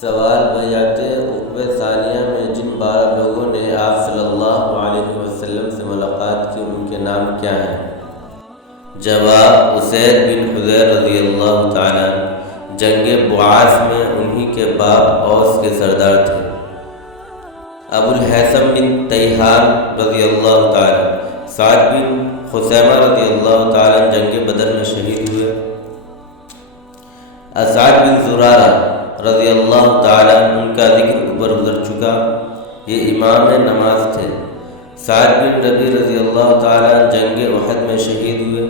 سوال بیعت عقبہ ثانیہ میں جن 12 لوگوں نے آپ صلی اللہ علیہ وسلم سے ملاقات کی ان کے نام کیا ہیں؟ جواب: اسید بن حضیر رضی اللہ تعالیٰ عنہ جنگ بعاث میں انہی کے باپ اوس کے سردار تھے۔ ابو الہیثم بن تیہان رضی اللہ تعالیٰ عنہ، سعد بن خثیمہ رضی اللہ تعالیٰ عنہ جنگ بدر میں شہید ہوئے۔ اسعد بن زرارہ رضی اللہ تعالیٰ عنہ، ان کا ذکر اوپر گزر چکا، یہ امام نماز تھے۔ سعد بن ربیع رضی اللہ تعالیٰ عنہ جنگ احد میں شہید ہوئے۔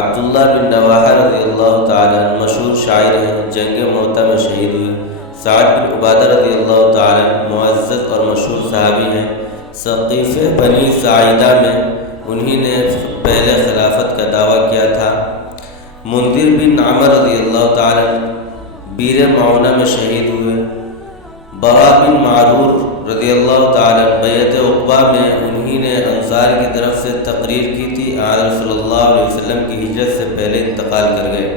عبداللہ بن رواحہ رضی اللہ تعالیٰ عنہ مشہور شاعر ہیں، جنگ موطا میں شہید ہوئے۔ سعد بن عبادہ رضی اللہ تعالیٰ عنہ معزز اور مشہور صحابی ہیں، ثقیفہ بنی ساعدہ میں انہی نے پہلے خلافت کا دعویٰ کیا تھا۔ منذر بن عمر رضی اللہ تعالیٰ عنہ بیر معونہ میں شہید ہوئے۔ برا بن معرور رضی اللہ تعالیٰ عنہ بیعت عقبہ میں انہی نے انصار کی طرف سے تقریر کی تھی، آن صلی اللہ علیہ وسلم کی ہجرت سے پہلے انتقال کر گئے۔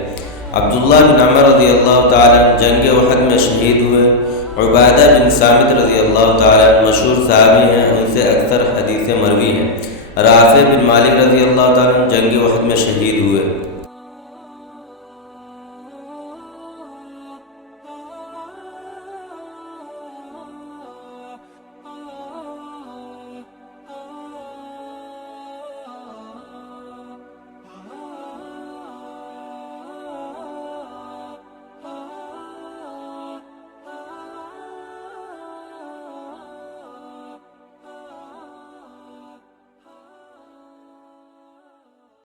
عبداللہ بن عمر رضی اللہ تعالیٰ عنہ جنگ احد میں شہید ہوئے۔ عبادہ بن صامت رضی اللہ تعالیٰ عنہ مشہور صحابی ہیں، ان سے اکثر حدیثیں مروی ہیں۔ رافع بن مالک رضی اللہ تعالیٰ عنہ جنگ احد میں شہید ہوئے۔